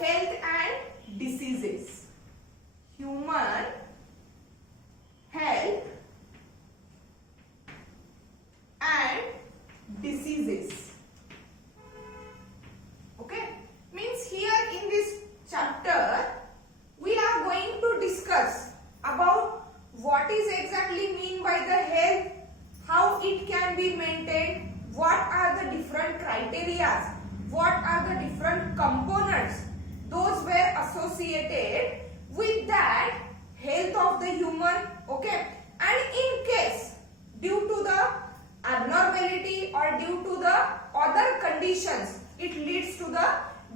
health and diseases. Human health and diseases. Okay, means here in this chapter we are going to discuss about what is exactly mean by the health, how it can be maintained, what are the different criteria, what are the different components those were associated with that health of the human. Okay, and in case due to the abnormality or due to the other conditions it leads to the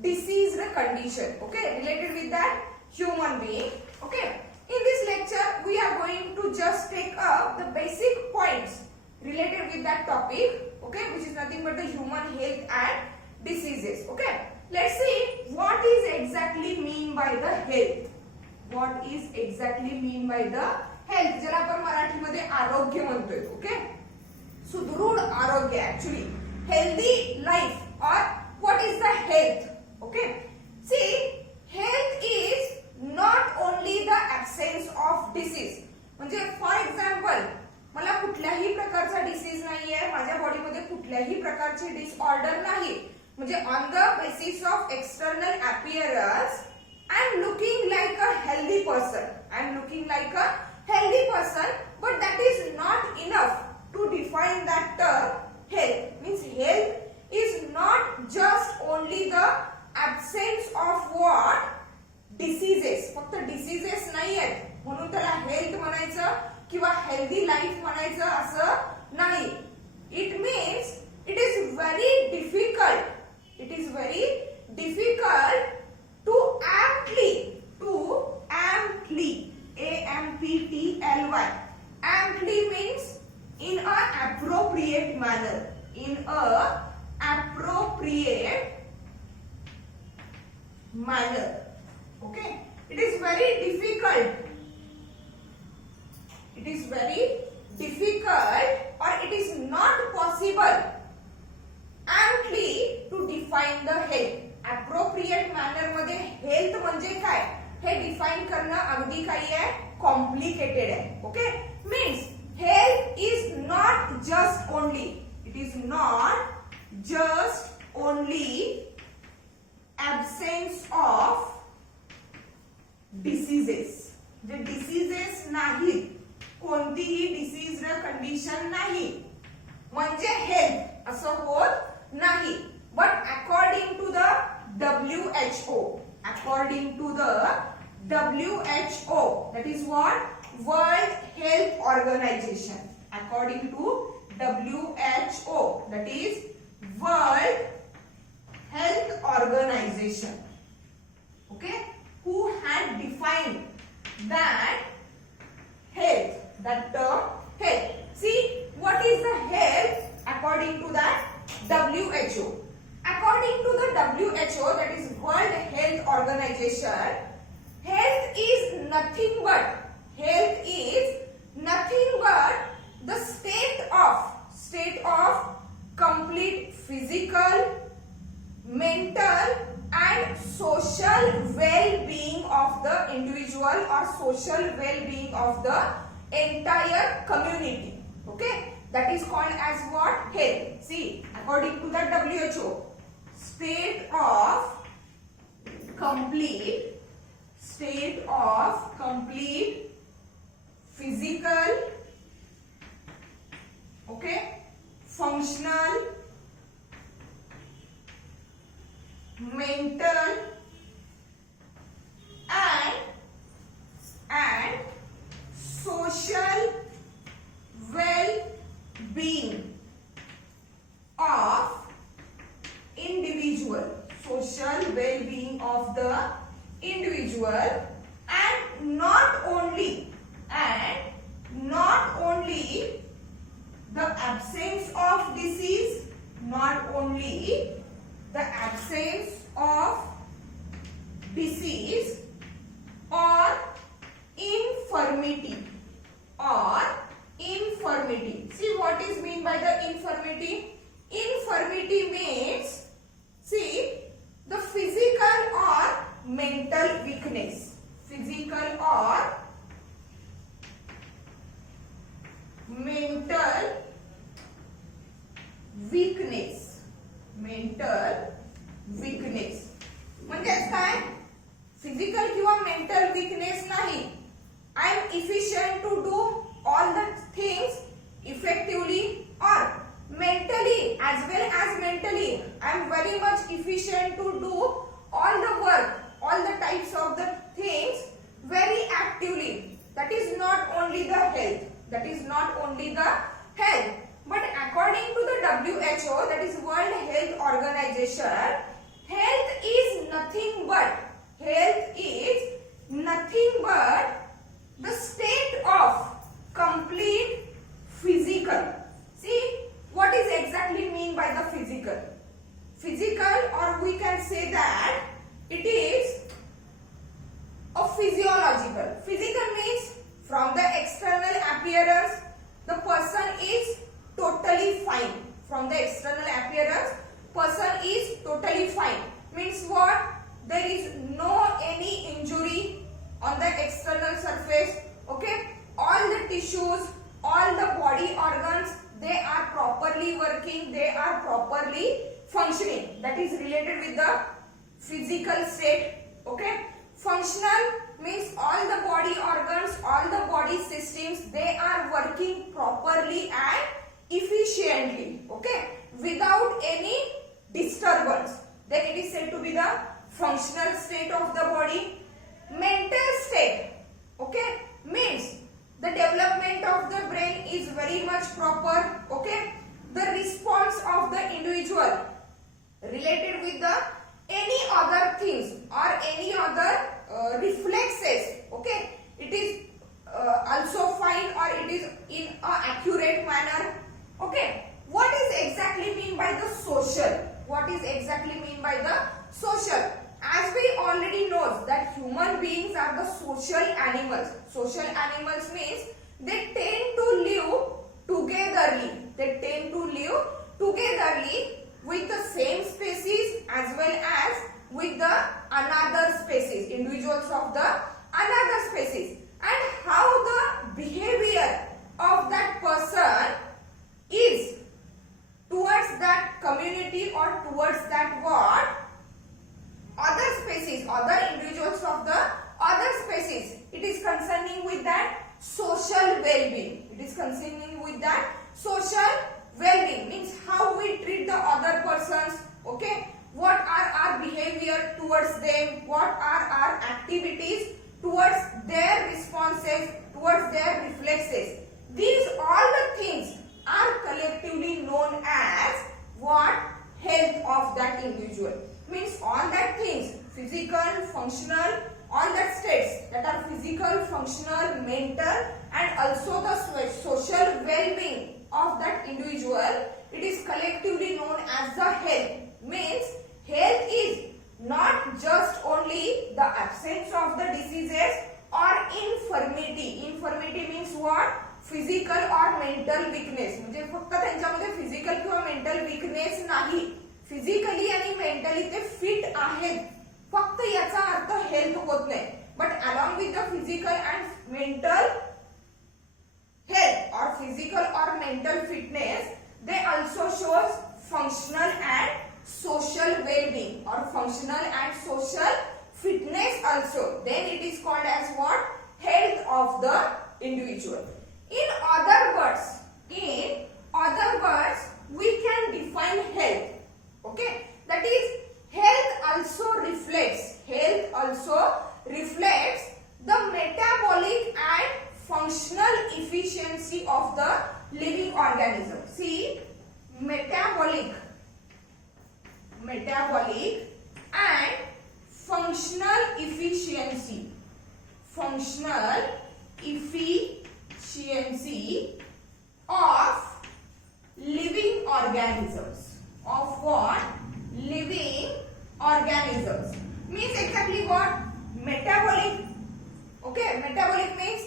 diseased condition, okay, related with that human being. Okay, in this lecture we are going to just take up the basic points related with that topic, okay, which is nothing but the human health and diseases. Okay, let's see what is exactly mean by the health. What is exactly mean by the health, ज्याला आपण मराठीमध्ये आरोग्य म्हणतोय. Okay, सुदृढ आरोग्य, actually healthy life, or what is the health? Okay, see, health is not only the absence of disease. म्हणजे for example मला कुठल्याही प्रकारचा डिसीज नाहीये, माझ्या बॉडीमध्ये कुठल्याही प्रकारची डिसऑर्डर नाही, म्हणजे on the basis of external appearance I am looking like a healthy person. I am looking like a healthy person, but that is not enough to define that term health. Means health is not just only the absence of what? Diseases. फक्त diseases नाही आहेत म्हणून त्याला health म्हणायचं किंवा healthy life म्हणायचं असं नाही. It means it is very difficult. It is very difficult to amply, A-M-P-T-L-Y. Amply means in a appropriate manner. In a appropriate manner. Okay. It is very difficult. It is very difficult, or it is not possible amply to define the health. Appropriate manner मध्ये health म्हणजे काय हे define करणं अगदी काही आहे, complicated आहे. Okay, means health is not just only, it is not just only absence of diseases. J diseases नाहीत, कोणतीही डिसीज कंडिशन नाही म्हणजे हेल्थ असं होत नाही. But according to the WHO, according to the WHO, that is what? World Health Organization. According to WHO, that is World Health Organization. Okay, who had defined that health, that term health. See, what is the health according to that WHO? According to the WHO, that is World Health Organization, health is nothing but the state of complete physical, mental and social well-being of the individual, or social well-being of the entire community. Okay, that is called as what? Health. See, according to the WHO, state of complete physical, okay, functional, mental and social well-being of individual, social well-being of the individual, and not only the absence of disease, not only the absence of disease or infirmity. See what is mean by the infirmity? Infirmity means, see, the physical or That is not only the health, but according to the WHO, that is World Health Organization, health is nothing but the state of complete physical. See, what is exactly mean by the physical? Physical, or we can say that it is a physiological. Physical means from the external appearance, the person is totally fine. From the external appearance, person is totally fine. Means what? There is no any injury on the external surface. Okay, all the tissues, all the body organs, they are properly working, they are properly functioning. That is related with the physical state. Okay, functional means all the body organs, all the body systems, they are working properly and efficiently. Okay, without any disturbance. Then it is said to be the functional state of the body. Mental state, okay, means the development of the brain is very much proper. Okay, the response of the individual related with the any other things or any other reflexes. Okay, it is also fine, or it is in a accurate manner. Okay, what is exactly mean by the social? What is exactly mean by the social? As we already know that human beings are the social animals. Social animals means they tend to live togetherly. They tend to live togetherly with the same species as well as with the another species, individuals of the another species. And how the behavior of that person is towards that community or towards that what? Other species, other individuals of the other species. It is concerning with that social well-being. It is concerning with that social well-being. Means how we treat the other persons. Okay, what are our behavior towards them, what are our activities towards their responses, towards their reflexes. These all the things are collectively known as what? Health of that individual. Means all that things, physical, functional, all that states that are physical, functional, mental, and also the social well-being of that individual, it is collectively known as the health. Means health is not just only the absence of the diseases or infirmity. Infirmity means what? Physical or mental weakness. म्हणजे फक्त त्यांच्यामध्ये physical किंवा mental weakness नाही, physically आणि mentally ते fit आहेत, फक्त याचा अर्थ हेल्थ होत नाही. But along with the physical and mental health or physical or mental fitness, they also shows functional and social well-being or functional and social fitness also. Then it is called as what? Health of the individual. In other words, we can define health. Okay, that is health also reflects the metabolic and functional efficiency of the living organism. See, metabolic and functional efficiency of living organisms. Of what? Living organisms. Means exactly what? Metabolic. Okay, metabolic means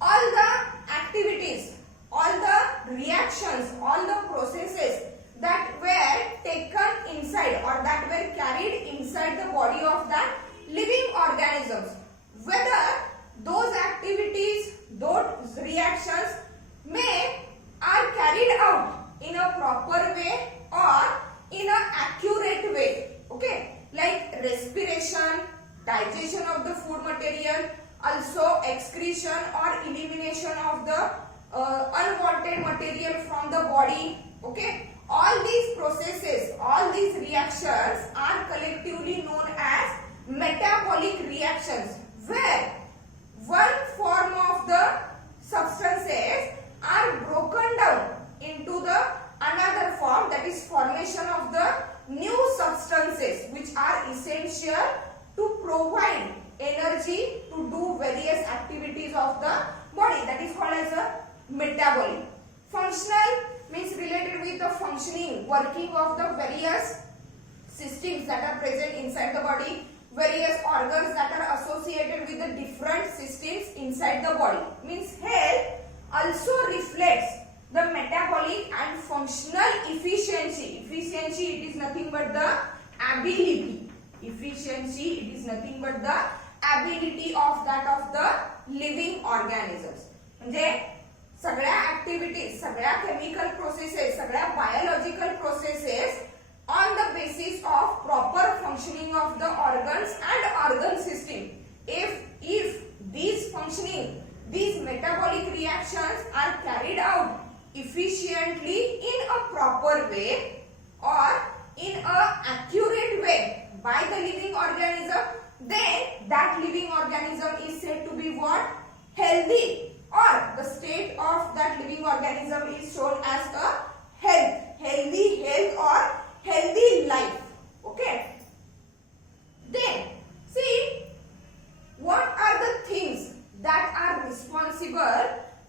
all the activities, all the reactions, all the processes that were taken inside or that were carried inside the body of that living organisms. Whether those activities, those reactions are carried out in a proper way or in an accurate way. Okay, like respiration, digestion of the food material, also excretion or elimination of the unwanted material from the body. Okay, all these processes, all these reactions are collectively known as metabolic reactions, where one form of the substances essential to provide energy to do various activities of the body. That is called as a metabolic. Functional means related with the functioning, working of the various systems that are present inside the body, various organs that are associated with the different systems inside the body. Means health also reflects the metabolic and functional efficiency. Efficiency, it is nothing but the ability. Efficiency, it is nothing but the ability of that of the living organisms. म्हणजे सगळ्या activities, सगळ्या chemical processes, सगळ्या biological processes on the basis of proper functioning of the organs and organ system. If these functioning, these metabolic reactions are carried out efficiently in a proper way or in a accurate way by the living organism, then that living organism is said to be what? Healthy, or the state of that living organism is shown as a healthy health or healthy life. Okay, then see what are the things that are responsible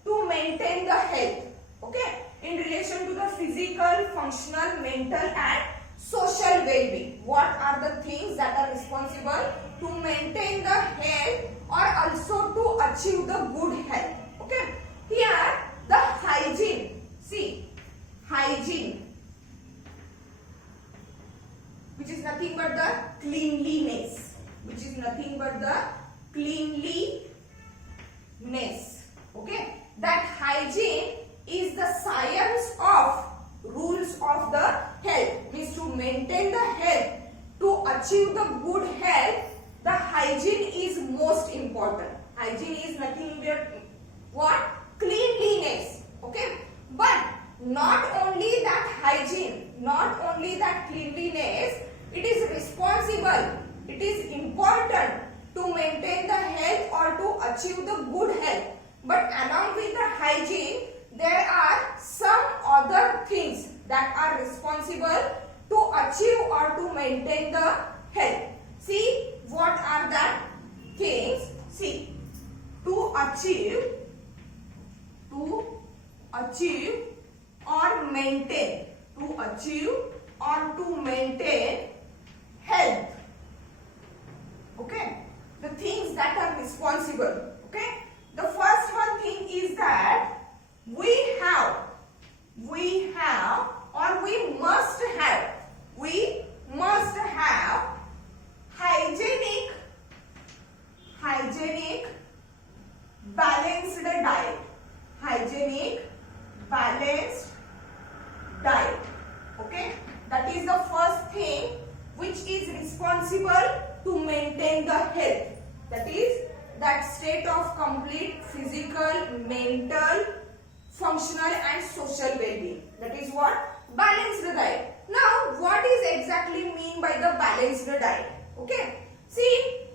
to maintain the health. Okay, in relation to the physical, functional, mental and social well-being, what are the things that are responsible to maintain the health or also to achieve the good health. Okay, here the hygiene. See, hygiene, which is nothing but the cleanliness, which is nothing but the cleanliness. Okay, that hygiene is the science of rules of the health. Means to maintain the health, to achieve the good health, the hygiene is most important. Hygiene is nothing but what? Cleanliness. Okay, but not only that hygiene, not only that cleanliness, it is responsible, it is important to maintain the health or to achieve the good health. But along with the hygiene, there are some other things that are responsible to achieve or to maintain the health. See, what are that things? See, to achieve or maintain, to achieve or to maintain health. Okay, the things that are responsible. Okay, the first one thing is that we have or we must have hygienic balanced diet. Hygienic balanced diet. Okay, that is the first thing which is responsible to maintain the health. That is that state of complete physical, mental, functional and social well-being. That is what? Balanced diet. Now, what is exactly mean by the balanced diet? Okay, see,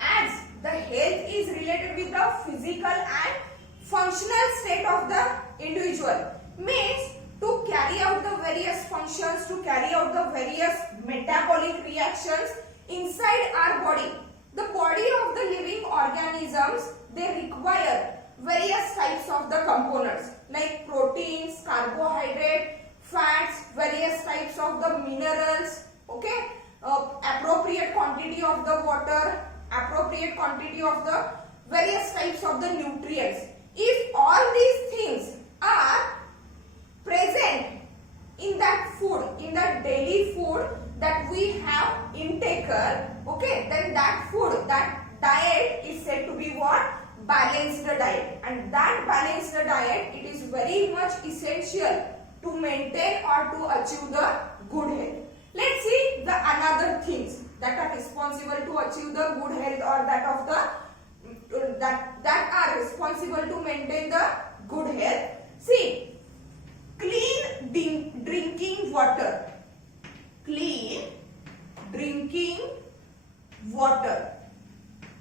as the health is related with the physical and functional state of the individual, means to carry out the various functions, to carry out the various metabolic reactions inside our body. The body of the living organisms, they require various types of the components like proteins, carbohydrate, fats, various types of the minerals. Okay, appropriate quantity of the water, appropriate quantity of the various types of the nutrients. If all these things are present in that food, in that daily food that we have intaken, okay, then that food, that diet is said to be what? Balanced diet. And that balanced diet, it is very much essential to maintain or to achieve the good health. Let's see the another things that are responsible to achieve the good health or that of the that are responsible to maintain the good health. See, clean drinking water. Clean drinking water.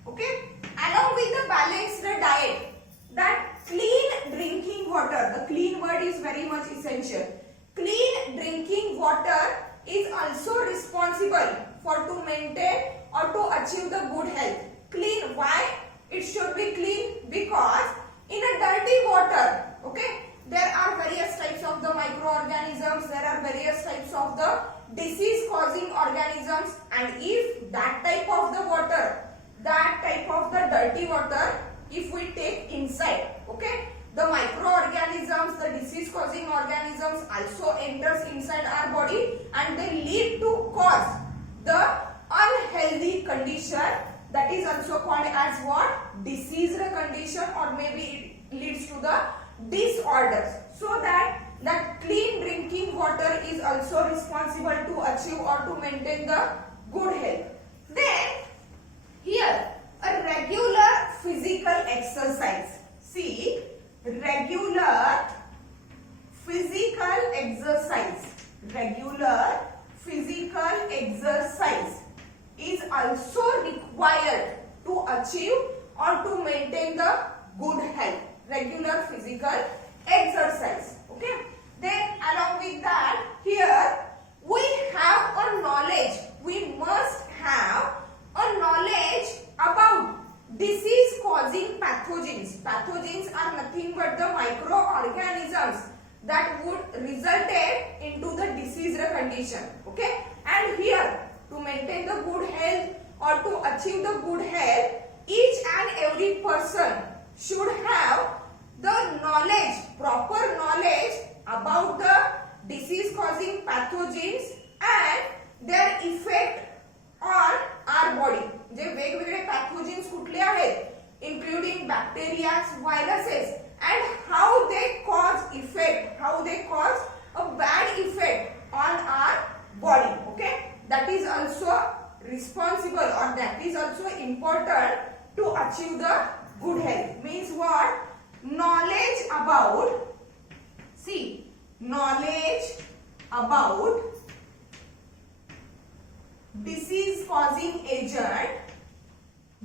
Okay, along with the balanced diet, that clean drinking water, the clean word is very much essential. Clean drinking water is also responsible for to maintain or to achieve the good health. Clean, why it should be clean? Because in a dirty water, okay, there are various types of the microorganisms, there are various types of the disease causing organisms, and if that type of the water, that type of the dirty water, if we take inside, okay, the microorganisms, the disease causing organisms also enters inside our body and they lead to cause the unhealthy condition, that is also called as what? Diseased condition, or maybe it leads to the disorders. So that clean drinking water is also responsible to achieve or to maintain the good health. Then here a regular physical exercise. See, regular physical exercise, regular physical exercise is also required to achieve or to maintain the good health. Regular physical exercise, okay. Then along with that, here we have a knowledge, we must have a knowledge about disease causing pathogens. Pathogens are nothing but the microorganisms that would result into the diseased condition, okay. And here to maintain the good health or to achieve the good health, each and every person should have the knowledge, proper knowledge about the disease causing pathogens and their effect on our body. जे वेगवेगळे pathogens कुठले आहेत, including bacteria, viruses, and how they cause effect, how they cause a bad effect on our body, okay. That is also responsible, or that is also important to achieve the good health. Means what? Knowledge about, see, knowledge about disease causing agent,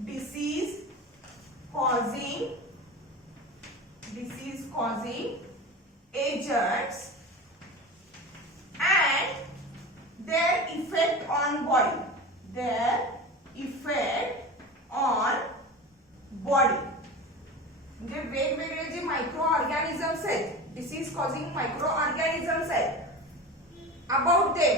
disease causing agents and their effect on body, their effect on body. म्हणजे वेगवेगळे जे microorganisms आहेत, disease causing micro organisms आहेत, about them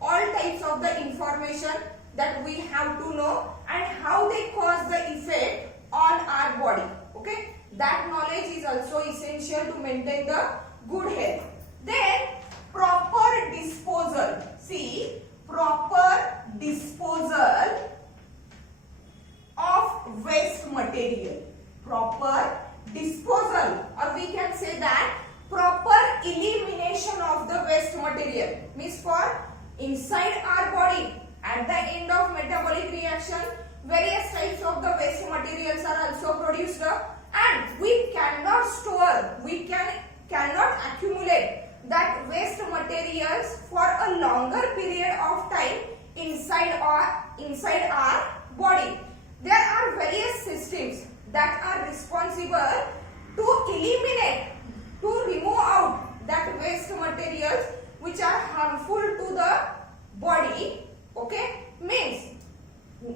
all types of the information that we have to know and how they cause the effect on our body, okay. That knowledge is also essential to maintain the good health. Then proper disposal, see, proper disposal of waste material, proper disposal, or we can say that proper elimination of the waste material. Means for inside our body, at the end of metabolic reaction, various types of the waste materials are also produced, and we cannot store, we cannot accumulate that waste materials for a longer period of time inside our body. There are various systems that are responsible to eliminate, to remove out that waste materials which are harmful to the body, okay. Means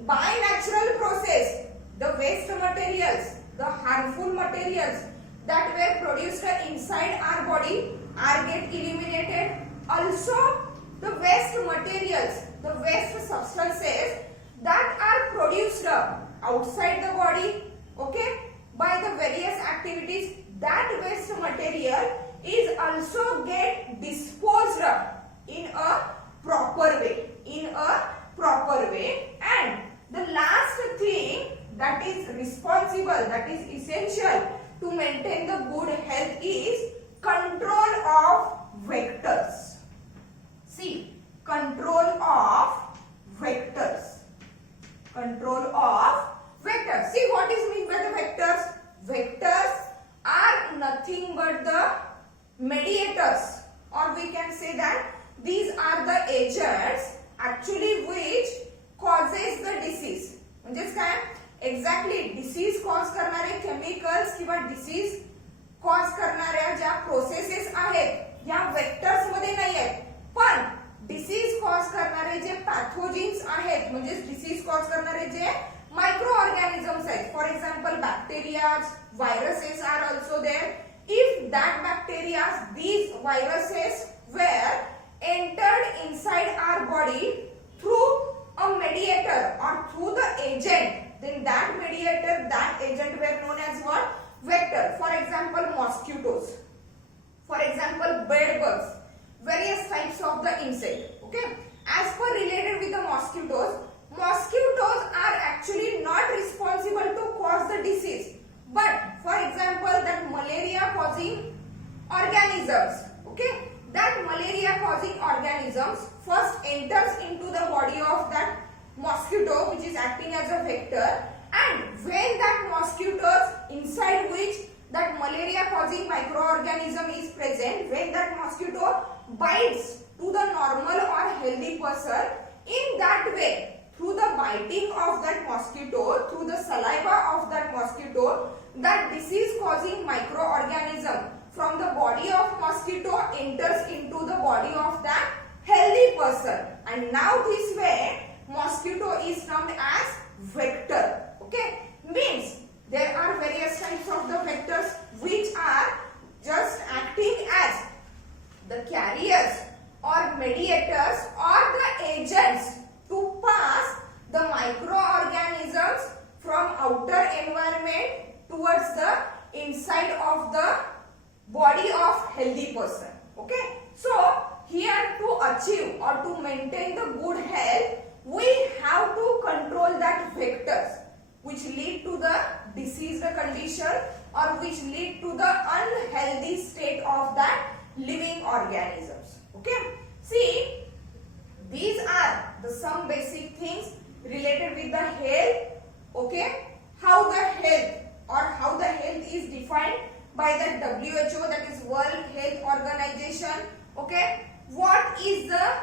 by natural process, the waste materials, the harmful materials that were produced inside our body are get eliminated. Also the waste materials, the waste substances that are produced outside the body, okay, by the various activities, that waste material is also get disposed in a proper way, and the last thing that is responsible, that is essential to maintain the good health is control of vectors. See, control of vectors. See what is meant by the vectors? Vectors are nothing but the mediators, or we can say that these are the agents actually which causes the disease. म्हणजेच काय, exactly disease cause करणारे chemicals किंवा disease cause करणाऱ्या ज्या processes आहेत या vectors मध्ये नाही आहेत, पण डिसीज कॉज करणारे जे पॅथोजिन्स आहेत म्हणजे डिसीज कॉज करणारे जे मायक्रो ऑर्गॅनिझम्स आहेत, for example bacterias, viruses are also there. If that bacterias, these viruses were entered inside our body through a mediator or through the agent, then that mediator, that agent were known as what? Vector. For example, mosquitoes, for example bed bugs, various types of the insect. Okay, as per related with the mosquitoes, mosquitoes are actually not responsible to cause the disease, but for example that malaria causing organisms, okay, that malaria causing organisms first enters into the body of that mosquito which is acting as a vector, and when that mosquitoes inside which that malaria causing microorganism is present, when that mosquito bites to the normal or healthy person, in that way through the biting of that mosquito, through the saliva of that mosquito, that disease causing microorganism from the body of mosquito enters into the body of that healthy person, and now this way mosquito is termed as vector. Okay, means there are various types of the vectors which are just acting as the carriers or mediators or the agents to pass the microorganisms from outer environment towards the inside of the body of healthy person. Okay, so here to achieve or to maintain the good health, we have to control that vectors which lead to the diseased condition or which lead to the unhealthy state of that living organisms. Okay, see, these are the some basic things related with the health. Okay, how the health or how the health is defined by the WHO, that is World Health Organization. Okay, what is the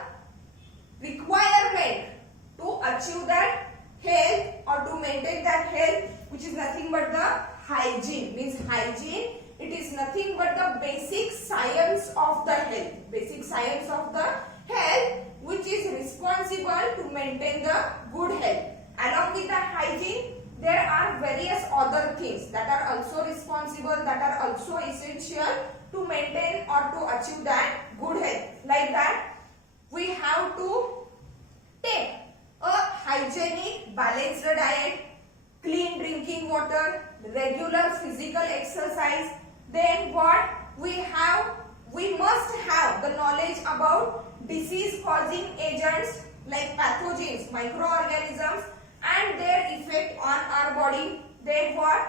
requirement to achieve that health or to maintain that health, which is nothing but the hygiene. Means hygiene, it is nothing but the basic science of the health, basic science of the health which is responsible to maintain the good health. Along with the hygiene, there are various other things that are also responsible, that are also essential to maintain or to achieve that good health. Like that, we have to take a hygienic, balanced diet, clean drinking water, regular physical exercise. Then what we must have the knowledge about disease causing agents like pathogens, microorganisms, and their effect on our body. Then what?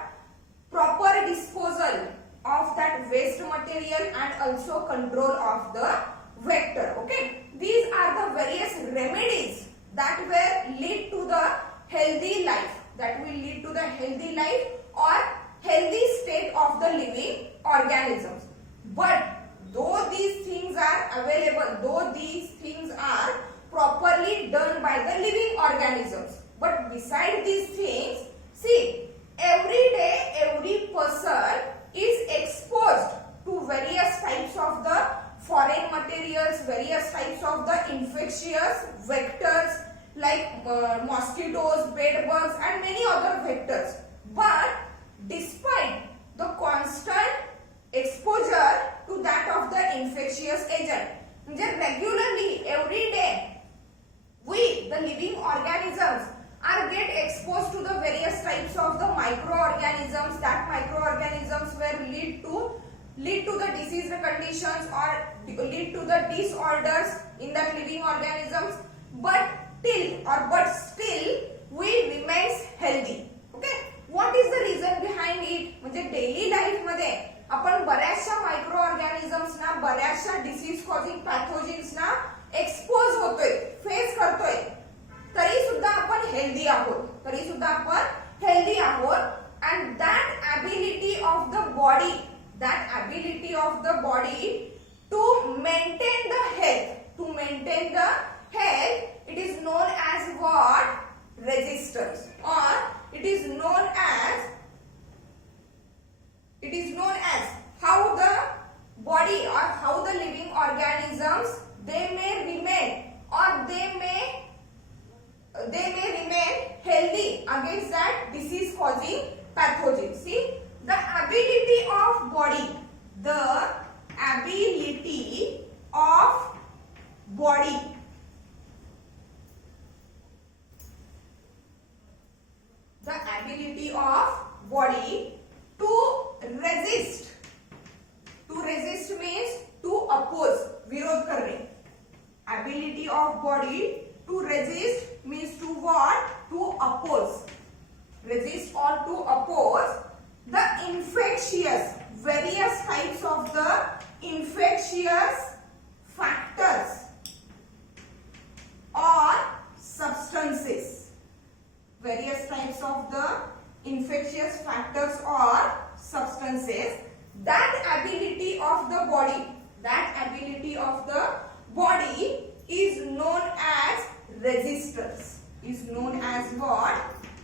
Proper disposal of that waste material and also control of the vector. Okay, these are the various remedies that will lead to the healthy life, that will lead to the healthy life or healthy state of the living organisms. But though these things are available, though these things are properly done by the living organisms, but beside these things, see, every day every person is exposed to various types of the foreign materials, various types of the infectious vectors like mosquitoes, bed bugs and many other vectors. But despite the constant exposure to that of the infectious agent, regularly every day we, the living organisms, are get exposed to the various types of the microorganisms. That microorganisms will lead to the disease conditions or lead to the disorders in that living organisms. But still we remains healthy. Okay, what is the reason behind it? म्हणजे daily life मध्ये आपण बऱ्याचशा micro organisms ना, बऱ्याचशा disease causing पॅथोजिन्स ना expose होतोय, face करतोय, तरी सुद्धा आपण हेल्दी आहोत, and that ability of the body to maintain the health, it is known as what? Resistance, or it is known as how the body or how the living organisms, they may remain against that disease causing pathogen. See, the ability of body, the ability of body to resist. To resist means to oppose, विरोध करने. Ability of body to resist means to what? To oppose. Resist or to oppose the infectious, various types of the infectious factors or substances. Various types of the infectious factors or substances. That ability of the body is known as resistance. Is known as what?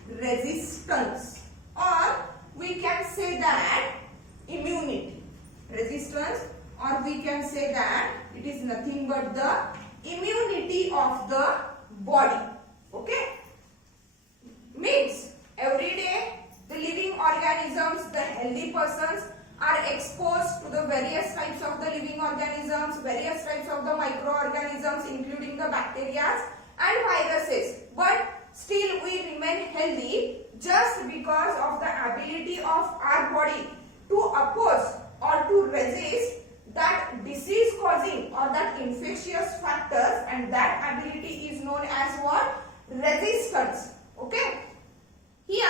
Resistance. Or we can say that immunity. Resistance, or we can say that it is nothing but the immunity of the body. Okay? Means every day the living organisms, the healthy persons are exposed to the various types of the living organisms, various types of the microorganisms including the bacteria and viruses. But still we remain healthy just because of the ability of our body to oppose or to resist that disease causing or that infectious factors, and that ability is known as what? Resistance. Okay? Here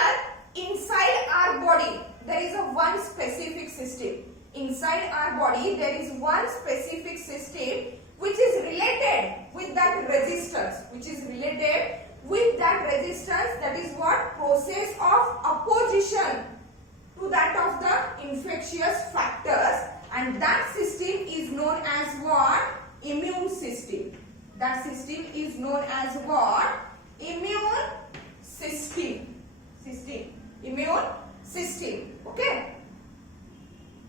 inside our body there is a one specific system. Inside our body there is one specific system which is related with that resistance. That is what? Process of opposition to that of the infectious factors, and that system is known as what? Immune system. That system is known as what? Immune system. Immune system. Okay?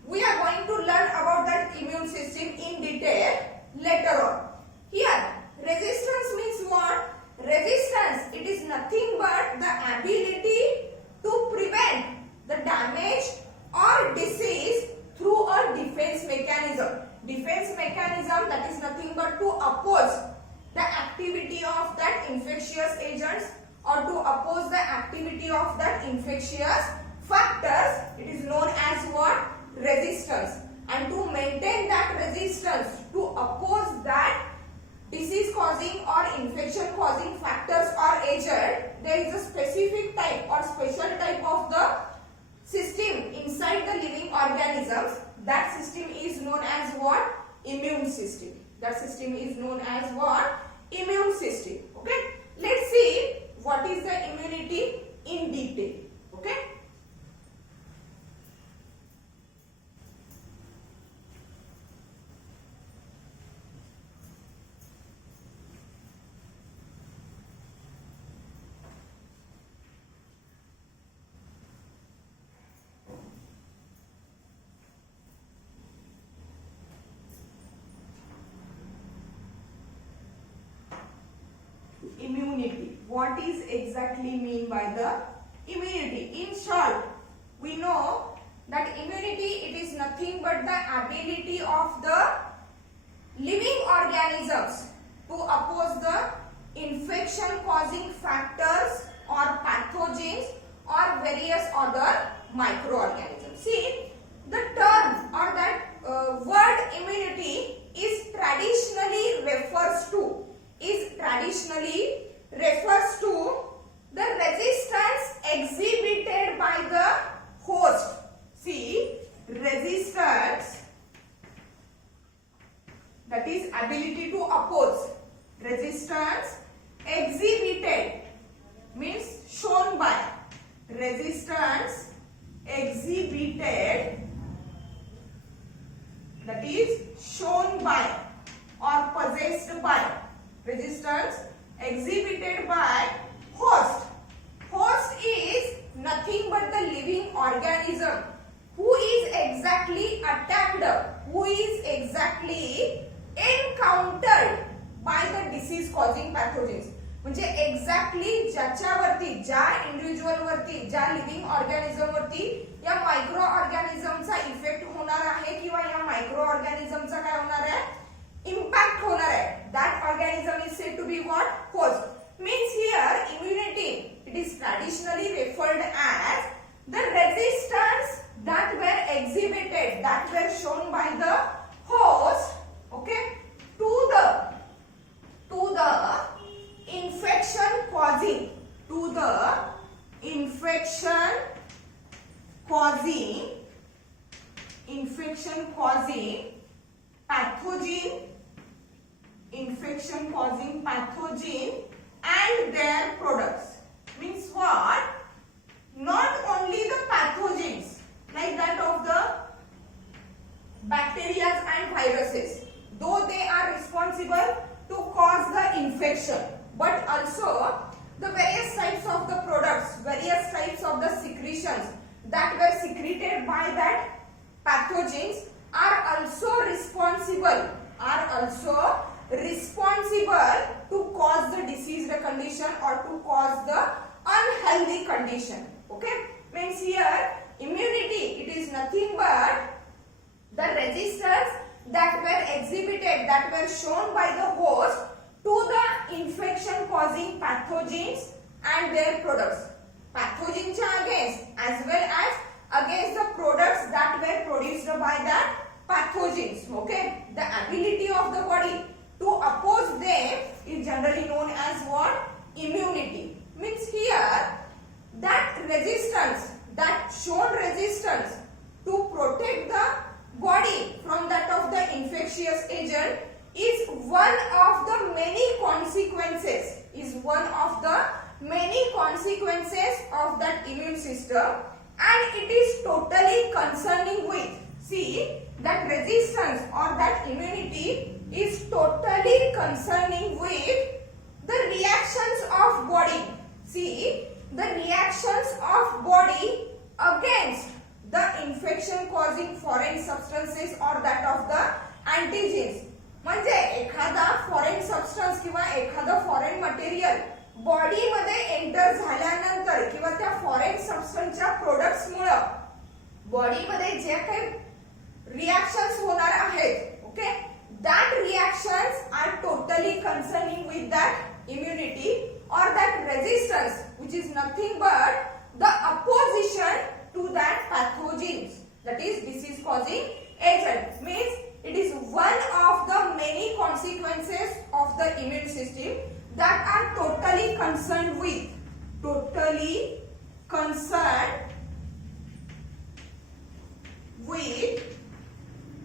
We are going to learn about that immune system in detail later on. Here, resistance means what? Resistance, it is nothing but the ability to prevent the damage or disease through a defense mechanism. Defense mechanism, that is nothing but to oppose the activity of that infectious agents or to oppose the activity of that infectious factors. It is known as what? Resistance. And to maintain that resistance, to oppose that disease causing or infection causing factors or agent, there is a specific type or special type of the system inside the living organisms. That system is known as what? Immune system. That system is known as what? Immune system. Okay? Let's see what is the immunity in detail. Okay? Immunity. What is exactly mean by the immunity? In short, we know that immunity, it is nothing but the ability of the living organisms to oppose the infection causing factors or pathogens or various other microorganisms. See, the term or that word immunity is traditionally refers to the resistance exhibited by the host. See, resistance, that is ability to oppose. Resistance exhibited means shown by. Resistance exhibited, that is shown by or possessed by. Resistance exhibited by host. Host is nothing but the living organism who is exactly attacked, who is exactly encountered by the disease causing pathogens. म्हणजे exactly ज्याच्यावरती, ज्या individual individual वरती, ज्या living organism वरती या micro ऑर्गॅनिझमचा effect होणार आहे किंवा या मायक्रो ऑर्गॅनिझमचा काय होणार आहे, इम्पॅक्ट होणार आहे, that organism is said to be what, host. Means here immunity it is traditionally referred as the resistance that were exhibited, that were shown by the host, okay, to the infection causing, to the infection causing pathogen and their products. Means what? Not only the pathogens like that of the bacteria and viruses, though they are responsible to cause the infection, but also the various types of the products, various types of the secretions that were secreted by that pathogens are also responsible to cause the diseased condition or to cause the unhealthy condition. Okay, means here immunity it is nothing but the resistance that were exhibited, that were shown by the host to the infection causing pathogens and their products. Pathogens against as well as against the products that were produced by that pathogens. Okay, the ability of the body to oppose them is generally known as what? Immunity. Means here that resistance, that shown resistance to protect the body from that of the infectious agent is one of the many consequences, of that immune system, and it is totally concerning with, see, that resistance or that immunity is totally concerning with the reactions of body. See, the reactions of body against the infection causing foreign substances or that of the antigens. म्हणजे एखादा foreign substance किंवा एखादं foreign material body मध्ये enter झाल्यानंतर किंवा त्या foreign सबस्टन्सच्या products मुळे body मध्ये जे काही रिएक्शन्स होणार आहेत, okay, that reactions are totally concerning with that immunity or that resistance, which is nothing but the opposition to that pathogens, that is disease causing agent. Means it is one of the many consequences of the immune system that are totally concerned with,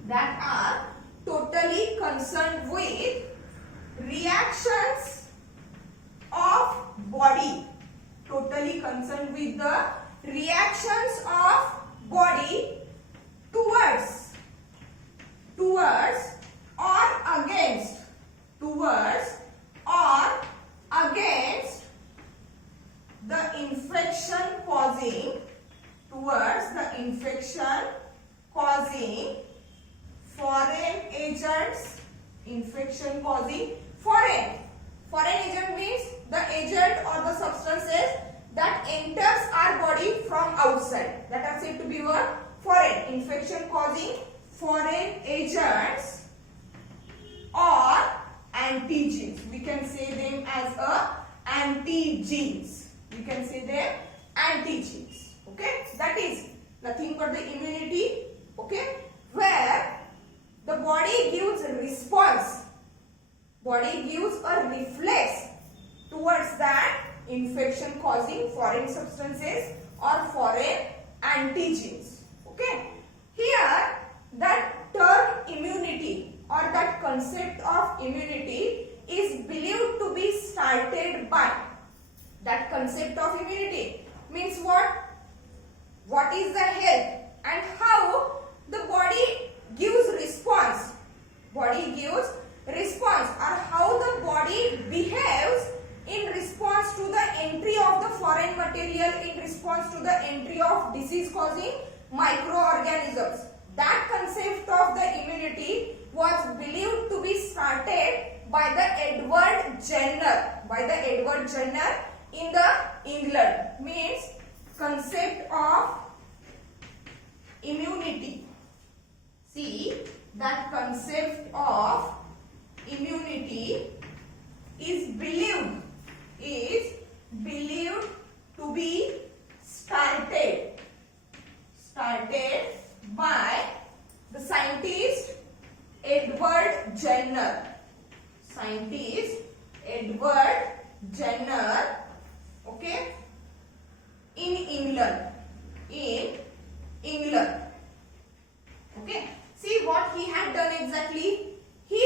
that are totally concerned with reactions of body, totally concerned with the reactions of body towards or against the infection causing foreign agents, foreign agent means the agent or the substances that enters our body from outside, that are said to be what? Foreign. Infection causing foreign agents or antigens. We can say them as antigens. Okay, that is nothing but the immunity. Okay, where the body gives a response, body gives a reflex towards that infection causing foreign substances or foreign antigens. Okay, here that term immunity or that concept of immunity is believed to be started by, that concept of immunity means what is the health and how the body gives response, or how the body behaves in response to the entry of the foreign material, in response to the entry of disease causing microorganisms. That concept of the immunity was believed to be started by the Edward Jenner in the England, means concept of immunity. See, that concept of immunity is believed to be started by the scientist Edward Jenner. Okay, in England. Okay, see what he had done exactly. He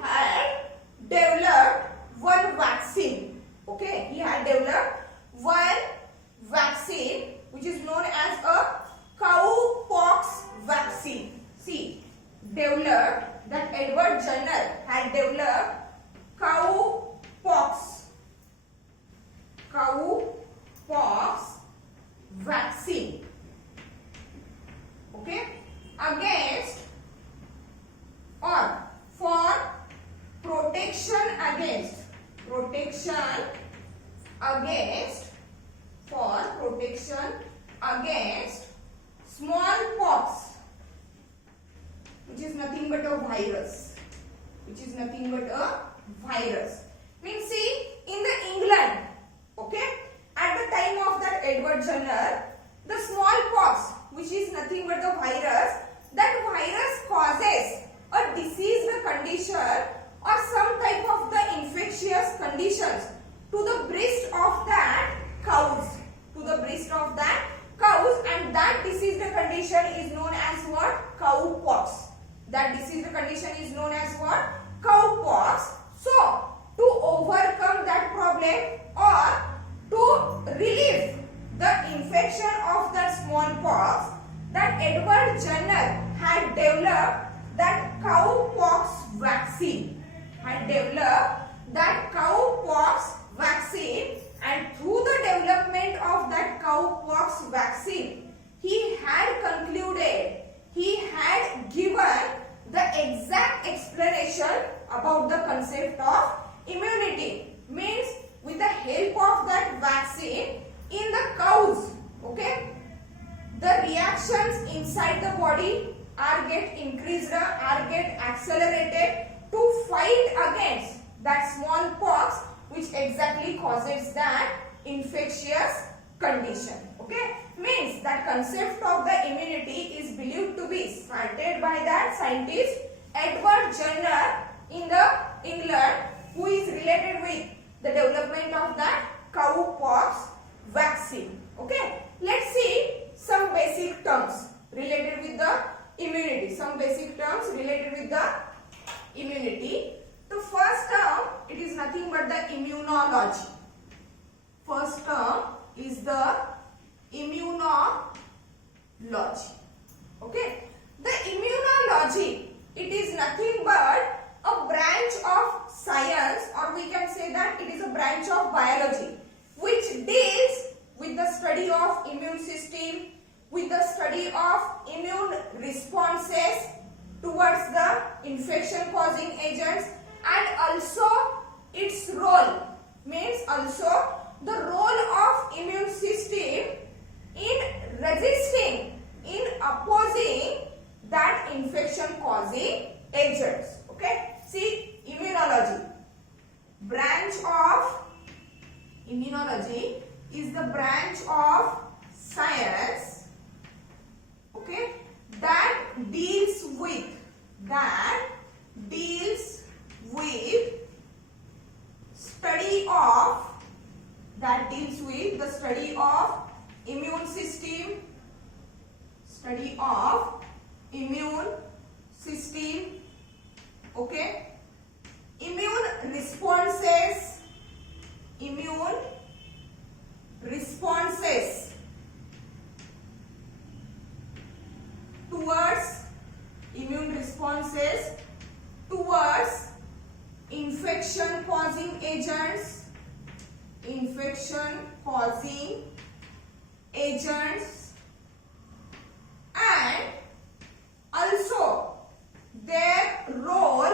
had developed one vaccine. Okay, he had developed one vaccine which is known as a cowpox vaccine. See, that Edward Jenner had developed cowpox vaccine. Okay, against or for protection against smallpox, which is nothing but a virus. Means, see, in the England, okay, at the time of that Edward Jenner, the smallpox, which is nothing but a virus, that virus causes a diseased condition or some type of the infectious conditions to the breast of that cows, and that diseased condition is known as what? Cowpox. So, to overcome that problem or to relieve the infection of that smallpox, that Edward Jenner had developed that cowpox vaccine. And through the development of that cowpox vaccine, he had given the exact explanation about the concept of immunity. Means, with the help of that vaccine in the cows, okay, the reactions inside the body get increased, get accelerated to fight against that smallpox, which exactly causes that infectious condition. Okay, means that concept of the immunity is believed to be started by that scientist Edward Jenner in the England, who is related with the development of that cowpox vaccine. Okay, let's see some basic terms related with the immunity. The first term, it is nothing but the immunology. First term is the immunology. Okay, the immunology, it is nothing but a branch of science, or we can say that it is a branch of biology which deals with the study of immune system, with the study of immune responses towards the infection causing agents, and also its role, means also the role of immune system in resisting, in opposing that infection causing agents. Okay, see, immunology is the branch of science, okay, that deals with the study of immune system, okay, immune responses towards infection causing agents, and also their role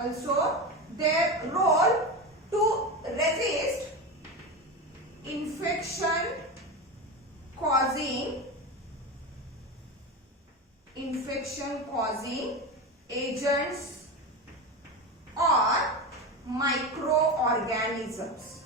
Also their role to resist infection causing agents or microorganisms.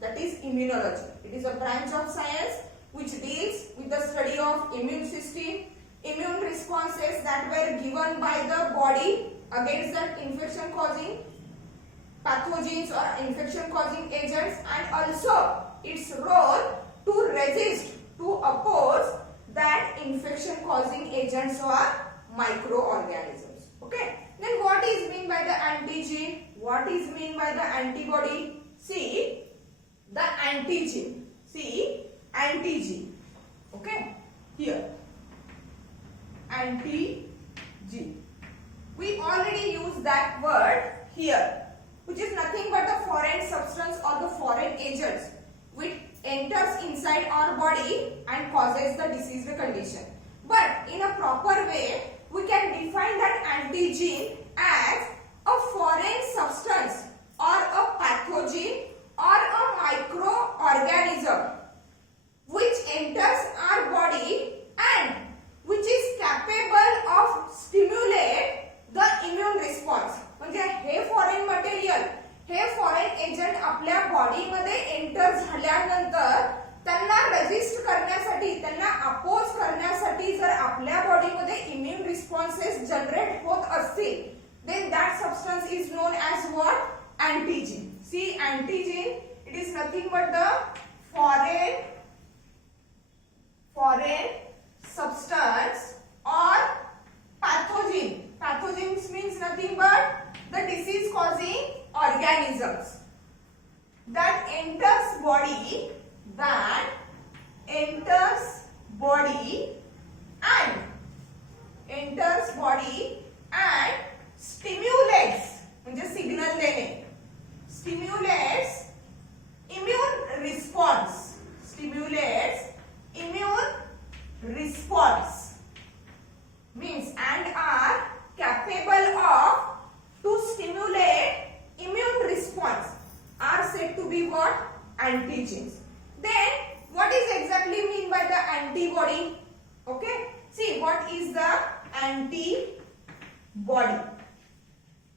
That is immunology. It is a branch of science which deals with the study of immune system, immune responses that were given by the body against that infection causing pathogens or infection causing agents, and also its role to resist, to oppose that infection causing agents or microorganisms. Okay. Then what is mean by the antigen? What is mean by the antibody? See the antigen. Okay. Here. Antigen. We already use that word here, which is nothing but the foreign substance or the foreign agents which enters inside our body and causes the diseased condition. But in a proper way, we can define that antigen as a foreign substance or a pathogen or a microorganism which enters our body and which is capable of stimulate the immune response. म्हणजे हे foreign material, हे foreign agent आपल्या body मध्ये enter झाल्यानंतर त्यांना resist करण्यासाठी, त्यांना oppose करण्यासाठी जर आपल्या बॉडी मध्ये इम्यून रिस्पॉन्सेस जनरेट होत असतील, then that substance is known as what? Antigen. See, antigen, it is nothing but the foreign substance or pathogen. Pathogens means nothing but the disease causing organisms that enters body and stimulates, म्हणजे signal देणे, stimulates immune response means and are capable of to stimulate immune response are said to be what? Antigens. Then what is exactly mean by the antibody? Okay, see what is the antibody.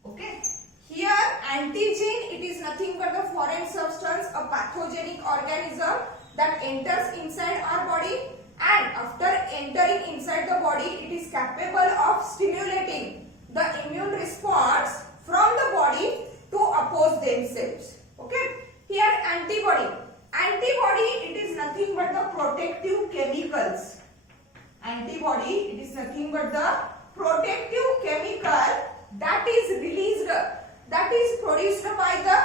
Okay, here antigen, it is nothing but the foreign substance, a pathogenic organism that enters inside our body, and after entering inside the body, it is capable of stimulating the immune response from the body to oppose themselves. Okay, here antibody, it is nothing but the protective chemicals. Antibody, it is nothing but the protective chemical that is released, that is produced by the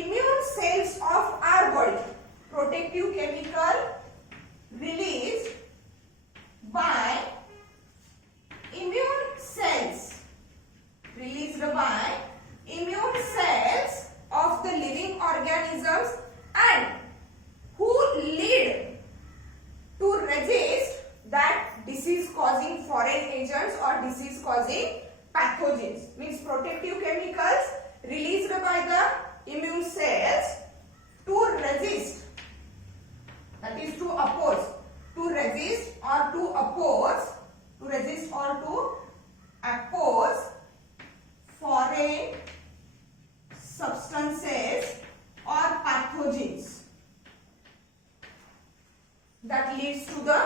immune cells of our body. Protective chemical released by immune cells, of the living organisms, and who lead to resist that disease causing foreign agents or disease causing pathogens. Means protective chemicals released by the immune cells to resist, that is to oppose, to resist or to oppose foreign substances or pathogens that leads to the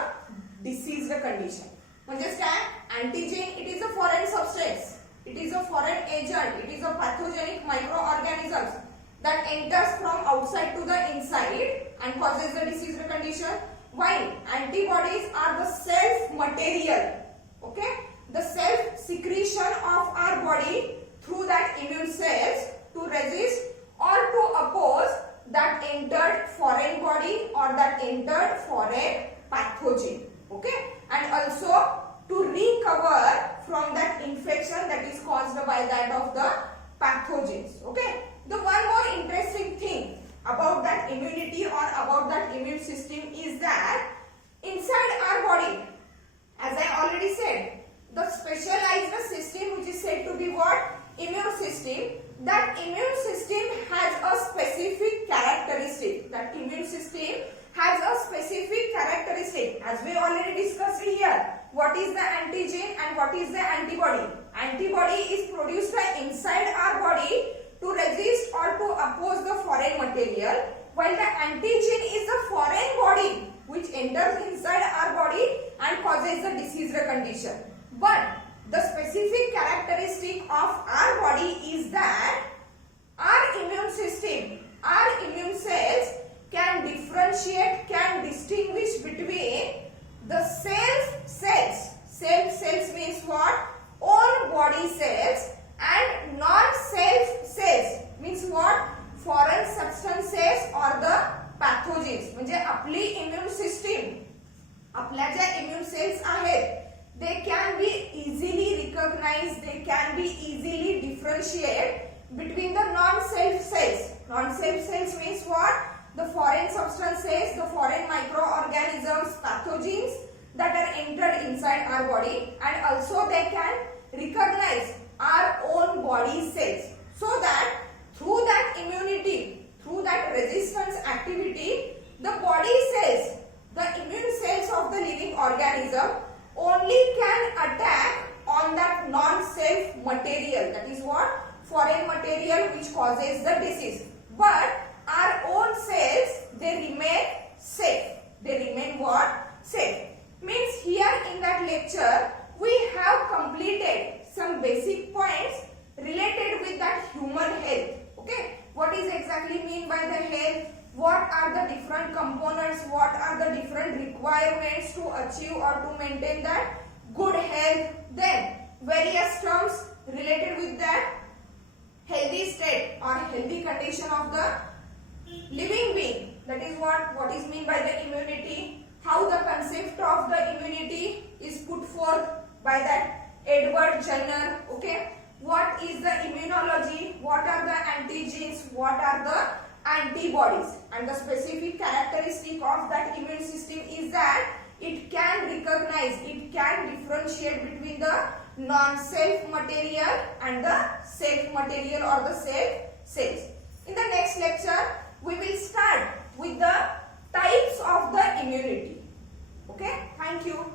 diseased condition. म्हणजे काय? Antigen, it is a foreign substance, it is a foreign agent, it is a pathogenic microorganisms that enters from outside to the inside and causes the diseased condition, while antibodies are the self material, okay, the self secretion of our body through that immune cells to resist or to oppose that entered foreign body or that entered foreign pathogen. Okay, and also to recover from that infection that is caused by that of the pathogens. Okay, the one more interesting thing about that immunity or about that immune system is that inside our body, as I already said, the specialized system which is said system, that immune system has a specific characteristic. That immune system has a specific characteristic. As we already discussed here, what is the antigen and what is the antibody? Antibody is produced inside our body to resist or to oppose the foreign material, while the antigen is the foreign body which enters inside our body and causes the disease condition. But the specific characteristic of our body is that our immune system, our immune cells can differentiate, can distinguish between the self cells means what? Own body cells, and non-self cells means what? Foreign substances or the pathogens. म्हणजे आपली immune system, आपल्या ज्या immune cells आहेत, they can be easily recognized, they can be easily differentiate between the non-self cells. Non-self cells means what? The foreign substances, the foreign microorganisms, pathogens that are entered inside our body, and also they can recognize our own body cells, so that through that immunity, through that resistance activity, the body cells, the immune cells of the living organism only can attack on that non-self material, that is what? Foreign material which causes the disease. But our own cells, they remain safe. They remain what? Safe. Means here in that lecture, we have completed some basic points related with that human health. Okay, what is exactly mean by the health? What are the different components? What are the different requirements to achieve or to maintain that good health? Then various terms related with that healthy state or healthy condition of the living being. That is what is mean by the immunity. How the concept of the immunity is put forth by that Edward Jenner. Okay, what is the immunology? What are the antigens? What are the antibodies? And the specific characteristic of that immune system is that it can recognize, it can differentiate between the non-self material and the self material or the self cells. In the next lecture, we will start with the types of the immunity. Okay, thank you.